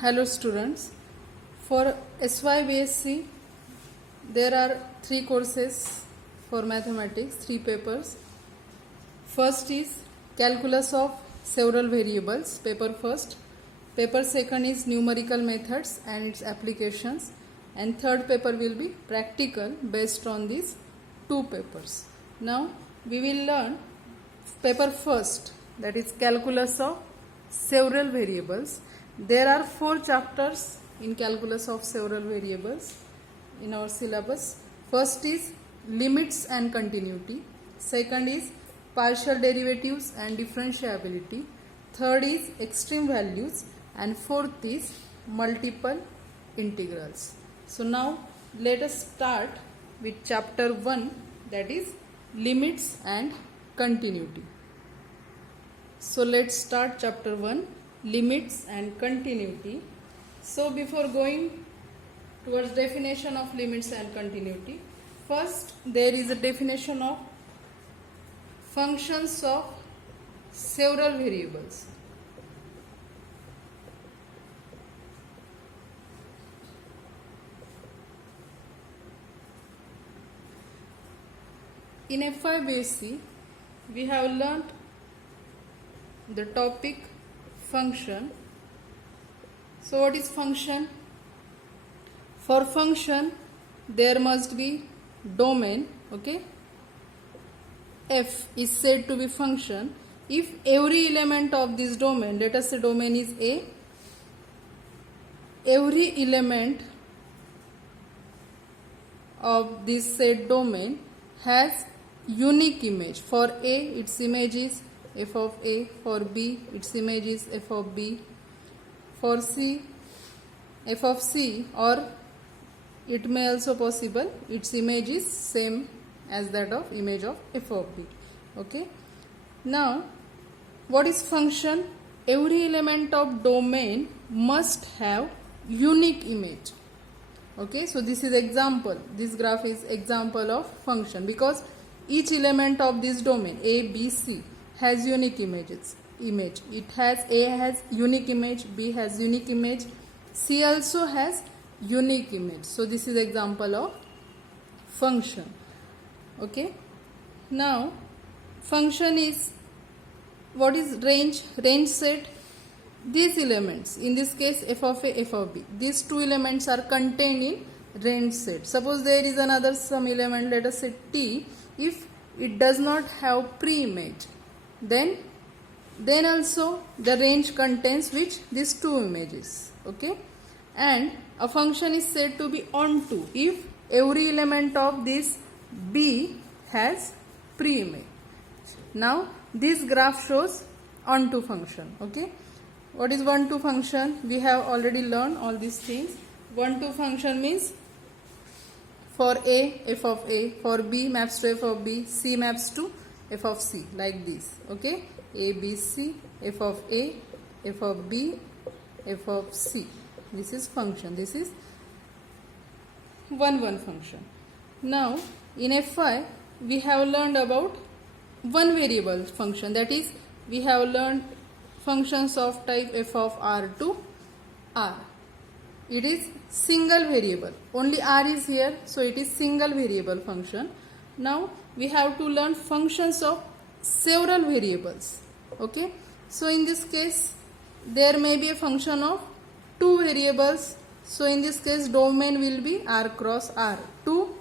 Hello students, for SYBSc there are 3 courses for mathematics, 3 papers. First is calculus of several variables, paper first. Paper second is numerical methods and its applications, and third paper will be practical based on these 2 papers. Now we will learn paper first, that is calculus of several variables. There are 4 chapters in calculus of several variables in our syllabus. First is limits and continuity. Second is partial derivatives and differentiability. Third is extreme values, and fourth is multiple integrals. So now let us start with chapter 1, that is limits and continuity. So let's start chapter 1, limits and continuity. So before going towards definition of limits and continuity, first there is a definition of functions of several variables. In FYBSc we have learnt the topic function. So what is function? For function there must be domain, okay? F is said to be function if every element of this domain, let us say domain is A, every element of this said domain has unique image. For A its image is f of A, for B its image is f of B, for C f of C, or it may also possible its image is same as that of image of f of B. Okay. Now what is function? Every element of domain must have unique image. Okay, so this is example, this graph is example of function, because each element of this domain A, B, C has unique image. It has A has unique image, B has unique image, C also has unique image. So this is example of function. Okay. Now function is, what is range? Range set these elements, in this case f of A, f of B, these 2 elements are contained in range set. Suppose there is another some element, let us say T, if it does not have pre-image, then also the range contains which these 2 images. Okay, and a function is said to be onto if every element of this B has pre-image. Now this graph shows onto function. Okay, what is one-to function? We have already learned all these things. One-to function means for A, f of A, for B maps to f of B, C maps to f of C, like this. Okay, A, B, C, f of A, f of B, f of C. This is function. This is one function. Now in FY we have learned about one variable function, that is we have learned functions of type f of R to R. It is single variable, only R is here, so it is single variable function. Now we have to learn functions of several variables. Okay, so in this case there may be a function of 2 variables. So in this case domain will be R cross R, 2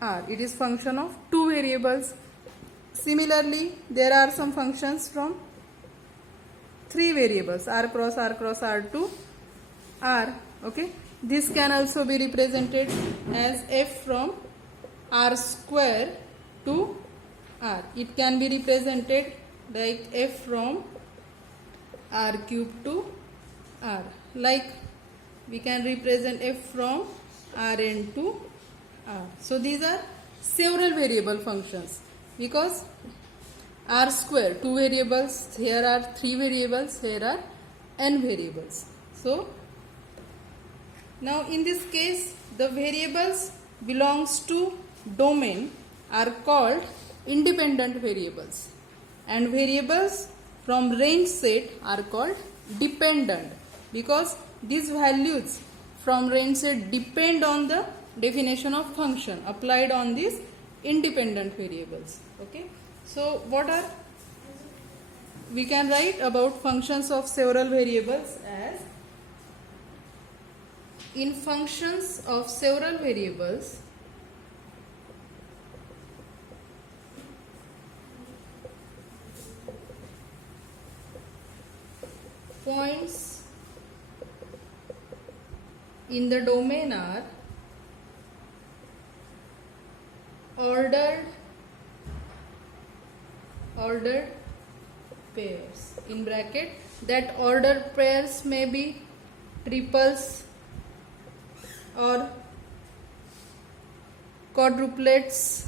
R. It is function of 2 variables. Similarly there are some functions from 3 variables, R cross R cross R to R. Okay, this can also be represented as f from R square to R. It can be represented like f from R cube to R. Like we can represent f from Rn to R. So these are several variable functions, because R square 2 variables, here are 3 variables, here are n variables. So now in this case the variables belongs to domain are called independent variables, and variables from range set are called dependent because these values from range set depend on the definition of function applied on these independent variables. Okay, so what are we can write about functions of several variables as in functions of several variables points in the domain are ordered pairs. In bracket, that ordered pairs may be triples or quadruplets,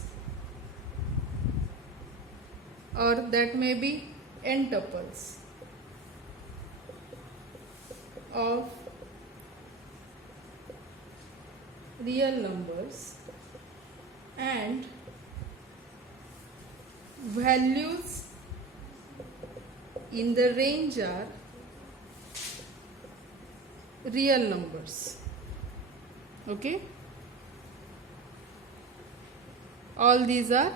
or that may be n-tuples of real numbers, and values in the range are real numbers. Okay, all these are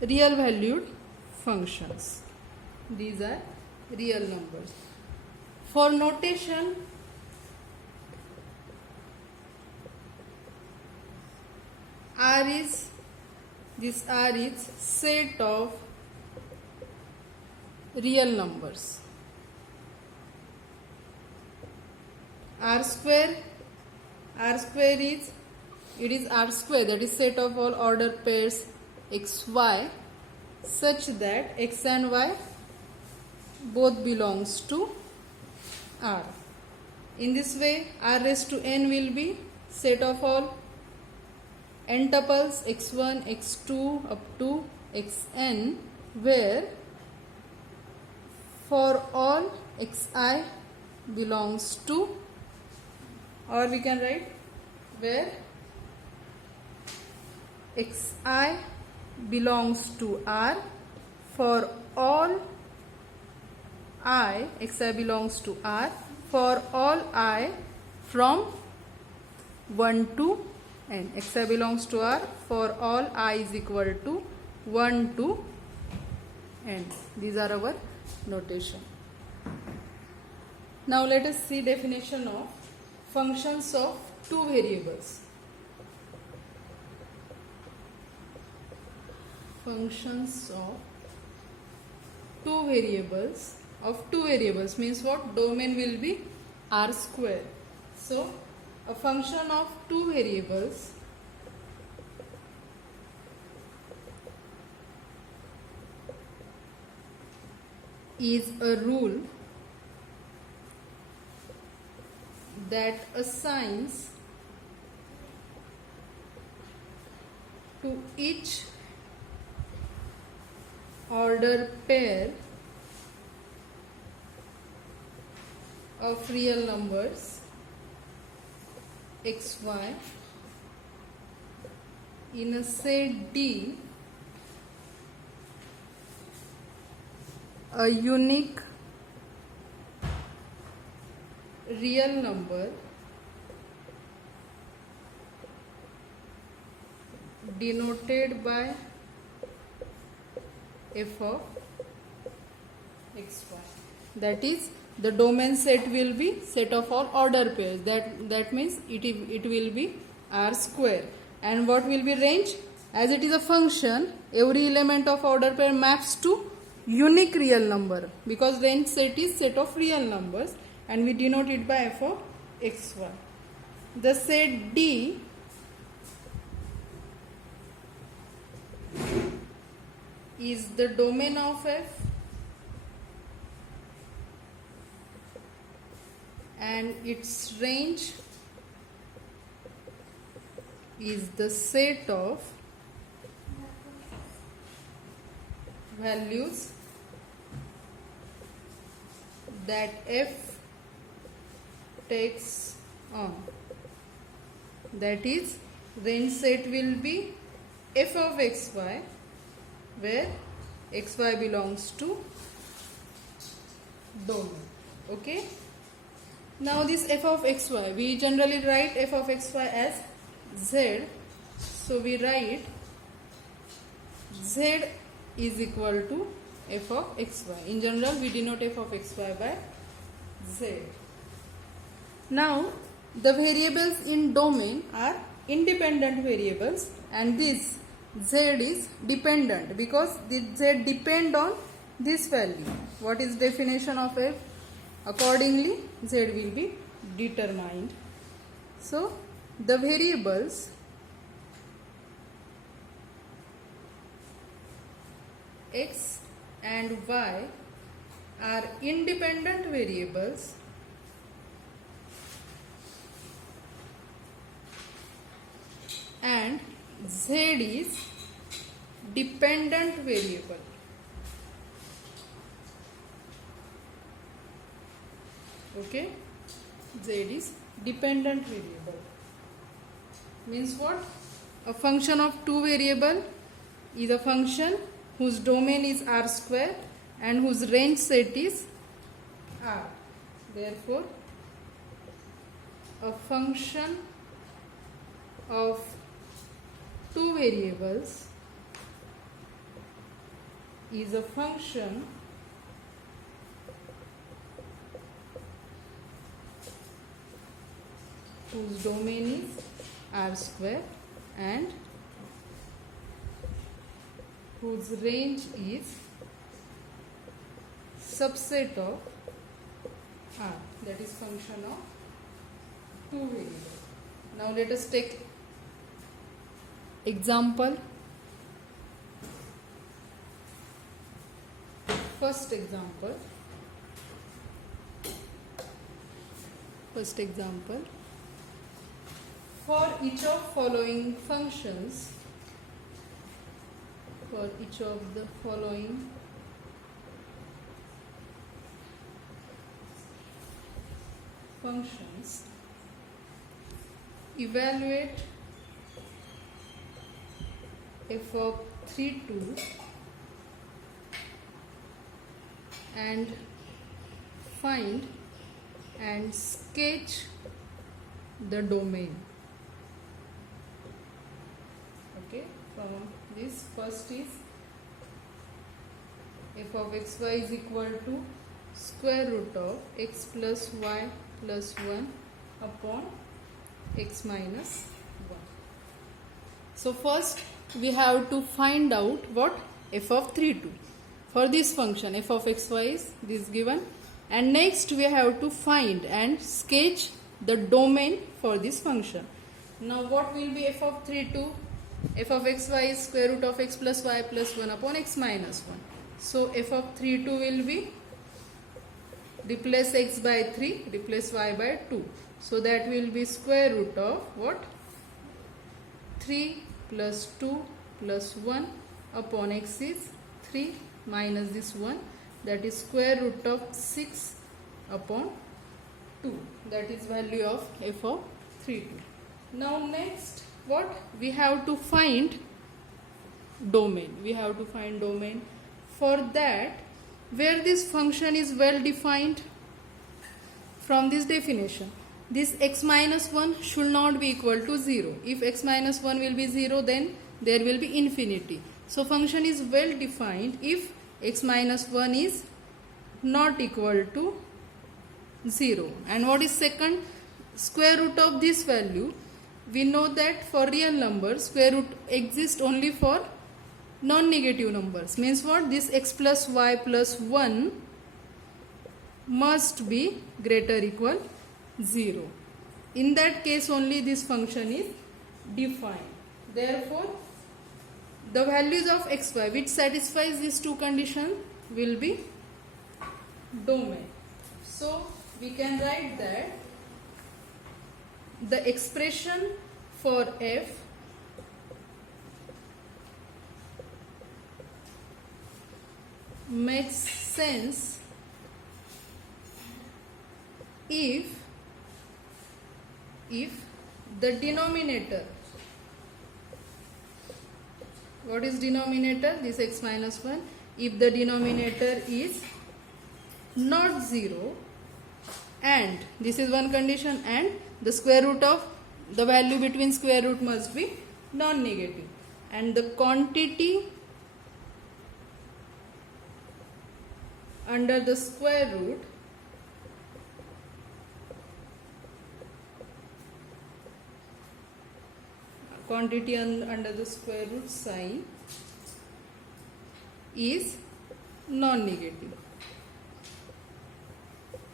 real valued functions. These are real numbers. For notation, R is set of real numbers. R square is R square, that is set of all ordered pairs x y such that x and y both belongs to R. In this way, R raised to n will be set of all n tuples x1, x2 up to xn, where for all xi belongs to, or we can write where xi belongs to R, for all xi belongs to R, for all I from 1 to n. Xi belongs to R for all I is equal to 1 to n. These are our notation. Now let us see definition of functions of two variables. Functions of two variables means what? Domain will be R square. So a function of two variables is a rule that assigns to each order pair of real numbers xy in a set D a unique real number denoted by f of xy. That is, the domain set will be set of all order pairs. That means it will be R square. And what will be range? As it is a function, every element of order pair maps to unique real number, because range set is set of real numbers and we denote it by f of xy. The set D is the domain of f and its range is the set of values that f takes on. That is, range set will be f of xy, where xy belongs to domain. Okay. Now this f of xy, we generally write f of xy as z. So we write z is equal to f of xy. In general, we denote f of xy by z. Now the variables in domain are independent variables, and this z is dependent because this z depend on this value. What is definition of f? Accordingly, z will be determined. So the variables x and y are independent variables and z is dependent variable. Okay, z is dependent variable. Means what? A function of two variable is a function whose domain is R square and whose range set is R. Therefore, a function of two variables is a function whose domain is R square and whose range is subset of R, that is function of two variables. Now let us take example. First example. For each of following functions, evaluate f of 3, 2 and find and sketch the domain. Okay, from this first is f of xy is equal to square root of x plus y plus 1 upon x minus 1. So first we have to find out what f of 3, 2. For this function f of xy is this given, and next we have to find and sketch the domain for this function. Now what will be f of 3, 2? F of xy is square root of x plus y plus 1 upon x minus 1. So f of 3, 2 will be replace x by 3, replace y by 2. So that will be square root of what? 3 plus 2 plus 1 upon x is 3 minus this 1, that is square root of 6 upon 2. That is value of f of 3, 2. Now next what? We have to find domain. For that, where this function is well defined, from this definition, this x minus 1 should not be equal to 0. If x minus 1 will be 0, then there will be infinity. So function is well defined if x minus 1 is not equal to 0. And what is second? Square root of this value. We know that for real numbers, square root exists only for non-negative numbers. Means what? This x plus y plus 1 must be greater equal 0. In that case only this function is defined. Therefore, the values of xy which satisfies these two conditions will be domain. So we can write that the expression for f makes sense if the denominator, what is denominator? This x minus 1. If the denominator is not 0 and this is one condition, and the square root of the value between square root must be non-negative, and the quantity under the square root under the square root sign is non-negative.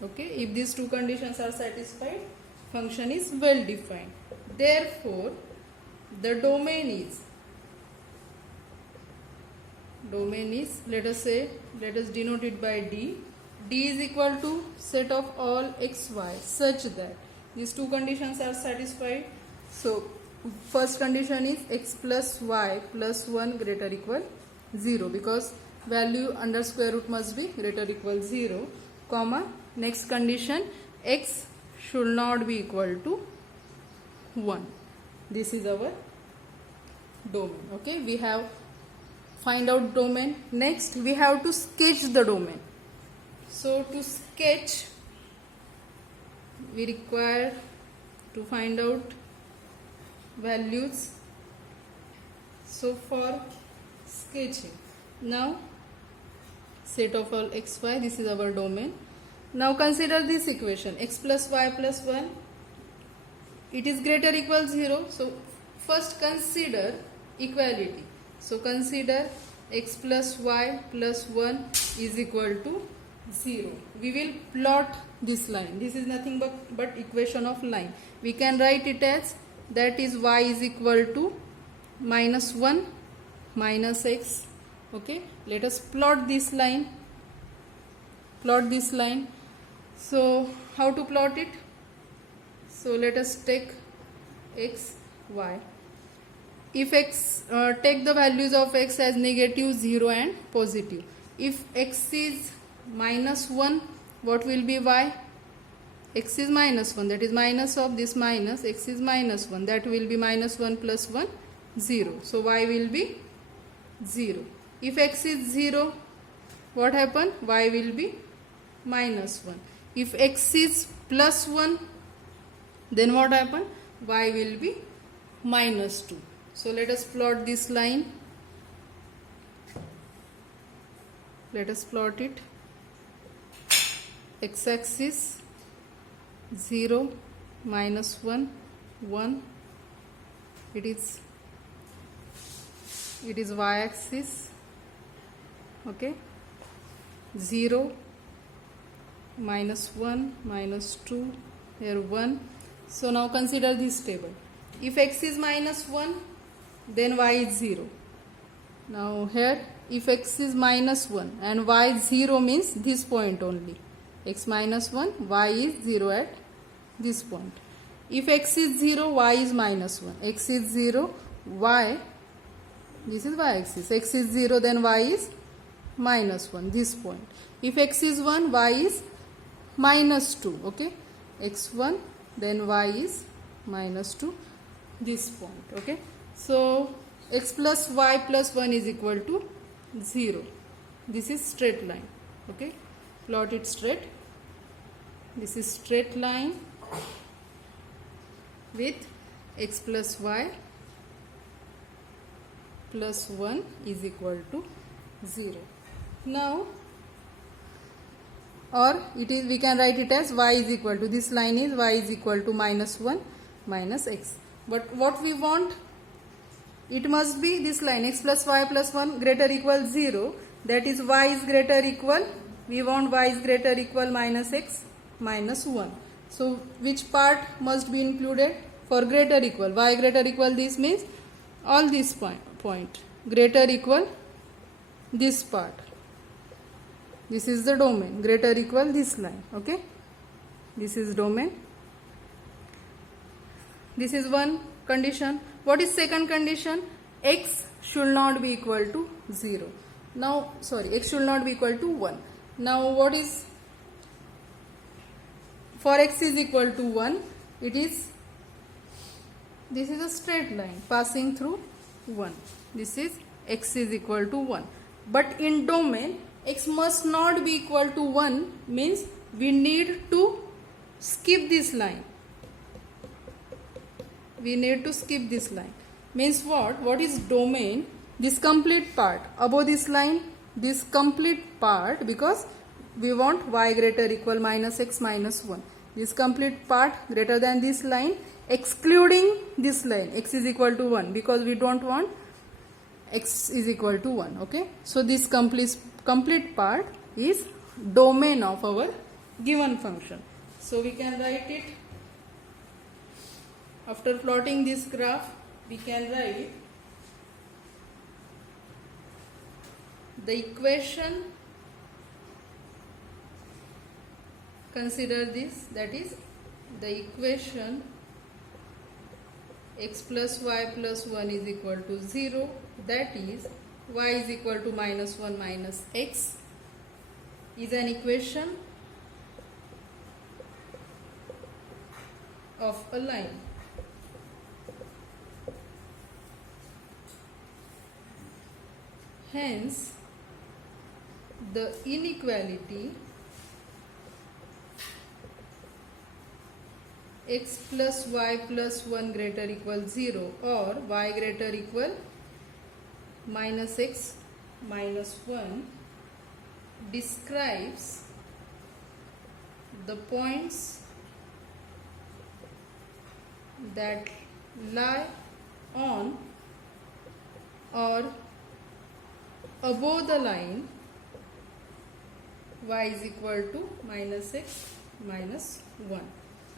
Okay, if these two conditions are satisfied, function is well defined. Therefore, the domain is, let us denote it by D. D is equal to set of all x, y such that these two conditions are satisfied. So, first condition is x plus y plus 1 greater equal 0, because value under square root must be greater equal 0, comma, next condition, x should not be equal to 1. This is our domain. Okay, we have find out domain. Next we have to sketch the domain. So to sketch, we require to find out values. So for sketching, now set of all x, y, this is our domain. Now consider this equation, x plus y plus 1, it is greater equal 0. So first consider equality. So consider x plus y plus 1 is equal to 0. We will plot this line. This is nothing but equation of line. We can write it as, that is y is equal to minus 1 minus x. Okay, let us plot this line. So how to plot it? So let us take x, y. If x, take the values of x as negative, 0 and positive. If x is minus 1, what will be y? X is minus 1, that is minus of this minus, x is minus 1, that will be minus 1 plus 1, 0. So y will be 0. If x is 0, what happen? Y will be minus 1. If x is plus 1, then what happen? Y will be minus 2. So let us plot this line. Let us plot it. X-axis 0, minus 1, 1. It is y-axis. Okay, 0, minus 1, minus 2, here 1. So now consider this table. If x is minus 1, then y is 0. Now here, if x is minus 1 and y is 0 means this point only. X minus 1, y is 0 at this point. If x is 0, y is minus 1. X is 0, y, this is y-axis. X is 0, then y is minus 1, this point. If x is 1, y is minus 2. Okay, x1, then y is minus 2, this point. Okay, so x plus y plus 1 is equal to 0. This is straight line. Okay, plot it straight. This is straight line with x plus y plus 1 is equal to 0. Now, or it is, we can write it as y is equal to, this line is y is equal to minus 1 minus x. But what we want, it must be this line, x plus y plus 1 greater equal 0, that is y is greater equal, we want y is greater equal minus x minus 1. So which part must be included? For greater equal, y greater equal, this means all this point greater equal this part. This is the domain, greater equal this line. Okay, this is domain. This is one condition. What is second condition? X should not be equal to 0. Now, sorry, x should not be equal to 1. Now what is, for x is equal to 1, it is, this is a straight line passing through 1. This is x is equal to 1. But in domain, x must not be equal to 1 means we need to skip this line. We need to skip this line. Means what? What is domain? This complete part above this line, this complete part, because we want y greater equal minus x minus 1. This complete part greater than this line, excluding this line x is equal to 1, because we don't want x is equal to 1. Okay, so this complete part is domain of our given function. So we can write it. After plotting this graph, we can write the equation. Consider this, that is the equation x plus y plus 1 is equal to 0, that is y is equal to minus 1 minus x, is an equation of a line. Hence, the inequality x plus y plus 1 greater equal 0 or y greater equal minus x minus 1 describes the points that lie on or above the line y is equal to minus x minus 1.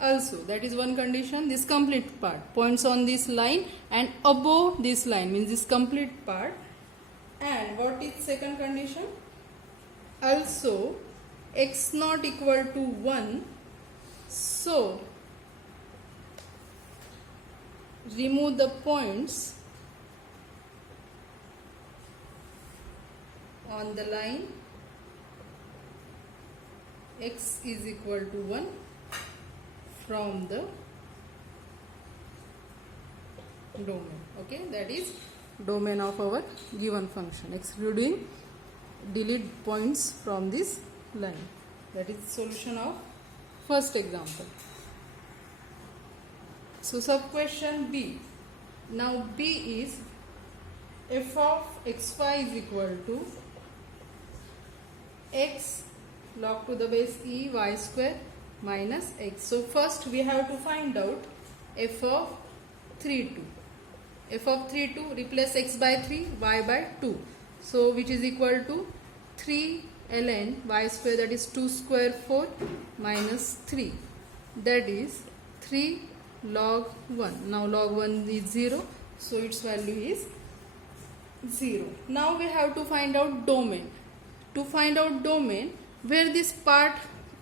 Also, that is one condition, this complete part points on this line and above this line, means this complete part. And what is second condition? Also x not equal to 1, so remove the points on the line x is equal to 1 from the domain. Okay, that is domain of our given function, excluding delete points from this line. That is solution of first example. So sub question B. Now B is f of xy is equal to x log to the base e y square minus x. So first we have to find out f of 3 2. F of 3 2, replace x by 3, y by 2. So which is equal to 3 ln y square, that is 2 square 4 minus 3, that is 3 log 1. Now log 1 is 0, so its value is 0. Now we have to find out domain. To find out domain, where this part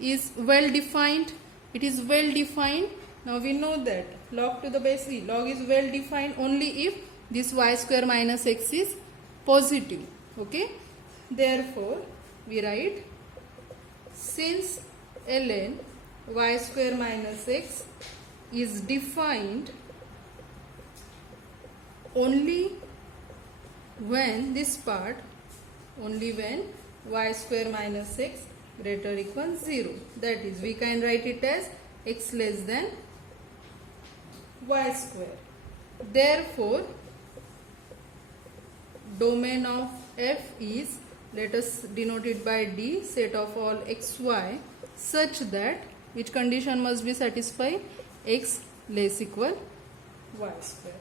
is well defined, it is well defined. Now we know that log to the base e, log is well defined only if this y square minus x is positive. Okay, therefore we write, since ln y square minus x is defined only when this part, only when y square minus x greater equal 0, that is we can write it as x less than y square. Therefore domain of f is, let us denote it by D, set of all xy such that which condition must be satisfied, x less equal y square.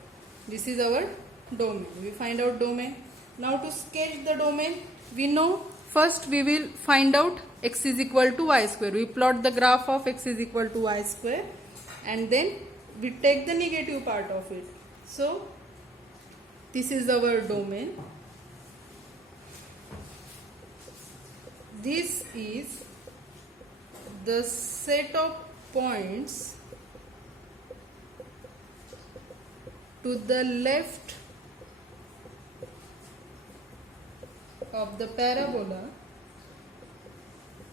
This is our domain. We find out domain. Now to sketch the domain, we know first we will find out x is equal to y square. We plot the graph of x is equal to y square and then we take the negative part of it. So this is our domain. This is the set of points to the left of the parabola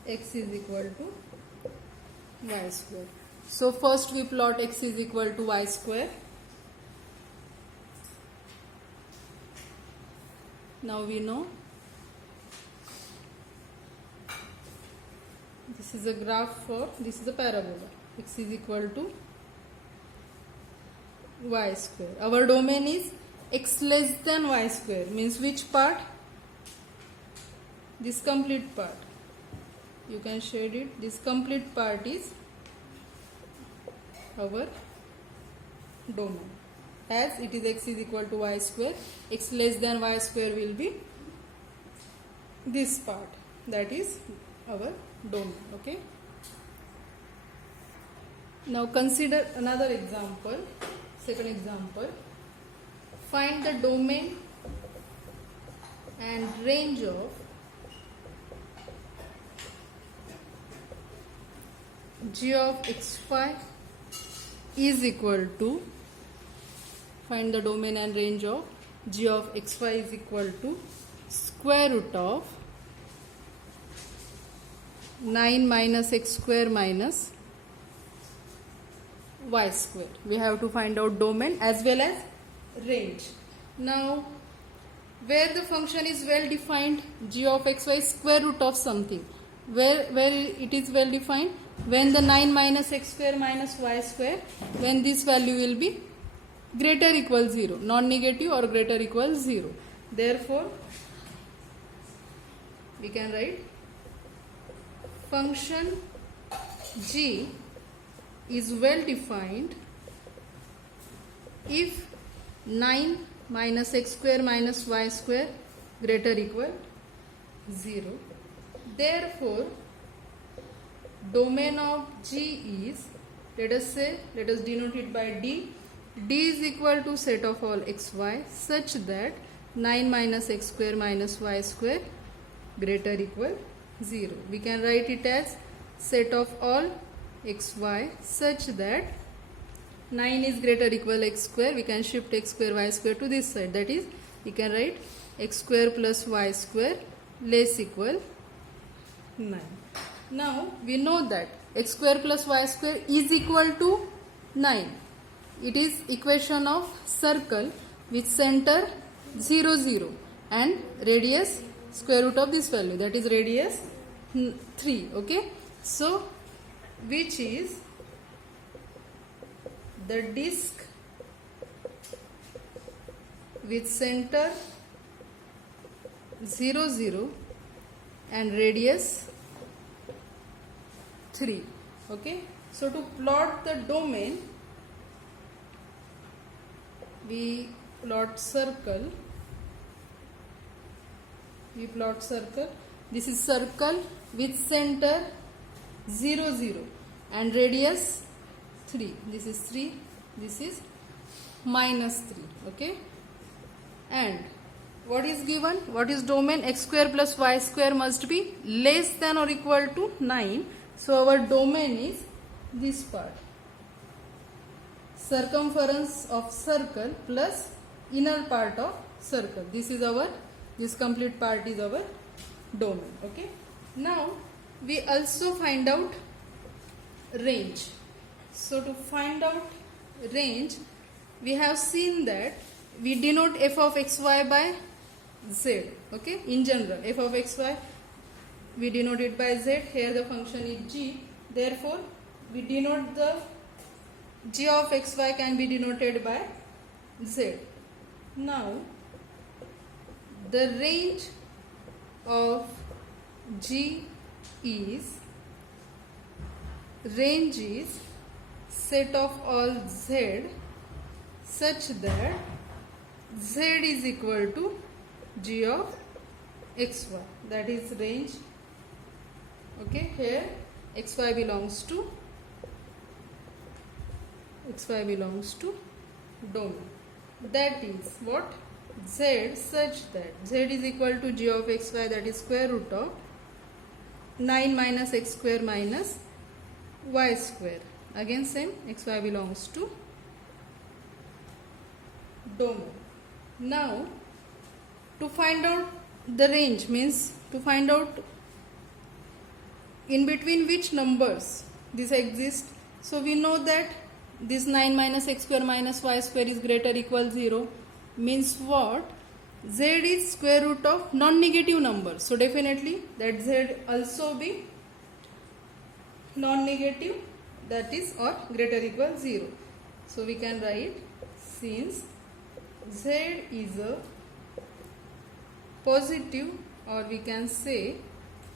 x is equal to y square. So first we plot x is equal to y square. Now we know this is a graph for, this is a parabola. x is equal to y square. Our domain is x less than y square, means which part? This complete part. You can shade it. This complete part is our domain. As it is x is equal to y square, x less than y square will be this part, that is our domain. Okay. Now consider another example. Second example. Find the domain and range of g of xy is equal to, find the domain and range of g of xy is equal to square root of 9 minus x square minus y square. We have to find out domain as well as range. Now, where the function is well defined, g of xy is square root of something. Where it is well defined? When the 9 minus x square minus y square, when this value will be greater equal 0, non-negative or greater equal 0. Therefore, we can write function g is well defined if 9 minus x square minus y square greater equal 0. Therefore, domain of G is, let us denote it by D. D is equal to set of all xy such that 9 minus x square minus y square greater equal 0. We can write it as set of all xy such that 9 is greater equal x square. We can shift x square y square to this side. That is, we can write x square plus y square less equal 9. Now, we know that x square plus y square is equal to 9. It is equation of circle with center 0, 0 and radius square root of this value, that is radius 3. Okay. So, which is the disk with center 0, 0 and radius 3. Okay. So, to plot the domain, we plot circle. This is circle with center 0, 0 and radius 3. This is 3. This is minus 3. Okay. And what is given? What is domain? X square plus y square must be less than or equal to 9. So, our domain is this part. Circumference of circle plus inner part of circle. This complete part is our domain. Okay. Now, we also find out range. So, to find out range, we have seen that we denote f of xy by z. Okay. In general, f of xy we denote it by z. Here the function is g. Therefore, we denote the g of xy can be denoted by z. Now, the range of g is set of all z such that z is equal to g of xy. That is range. Okay, here xy belongs to domain. That is what? Z such that z is equal to g of xy, that is square root of 9 minus x square minus y square. Again same, xy belongs to domain. Now, to find out the range, means to find out in between which numbers this exists. So, we know that this 9 minus x square minus y square is greater equal 0. Means what? Z is square root of non-negative number. So, definitely that z also be non-negative that is or greater equal 0. So we can write, since z is a positive, or we can say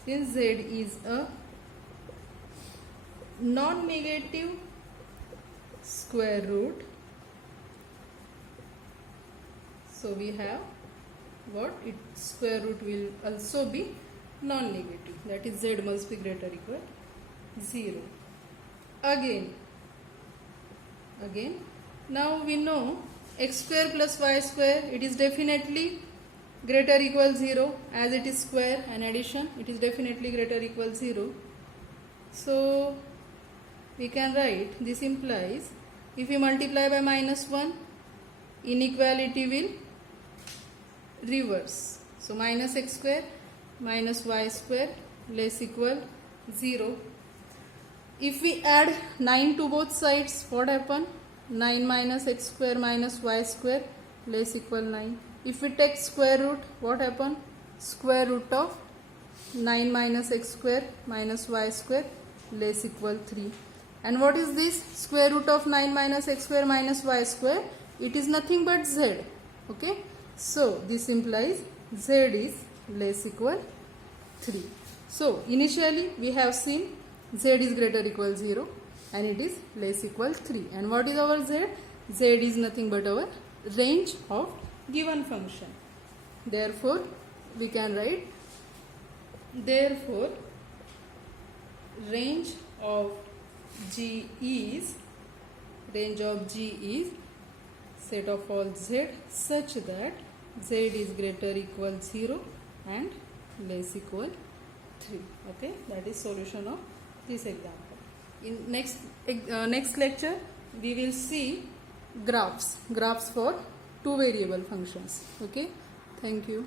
since z is a non-negative square root, so we have what, its square root will also be non-negative, that is z must be greater equal 0. Again now we know x square plus y square, it is definitely greater equal 0, as it is square and addition, it is definitely greater equal 0. So we can write, this implies if we multiply by -1, inequality will reverse. So minus x square minus y square less equal 0. If we add 9 to both sides, what happen? 9 minus x square minus y square less equal 9. If we take square root, what happen? Square root of 9 minus x square minus y square less equal 3. And what is this? Square root of 9 minus x square minus y square? It is nothing but z. Okay. So this implies z is less equal 3. So initially we have seen z is greater equal 0 and it is less equal 3. And what is our z? Z is nothing but our range of given function. Therefore we can write, therefore range of G is set of all z such that z is greater equal 0 and less equal 3. Okay, that is solution of this example. In next lecture we will see graphs for two variable functions. Okay, thank you.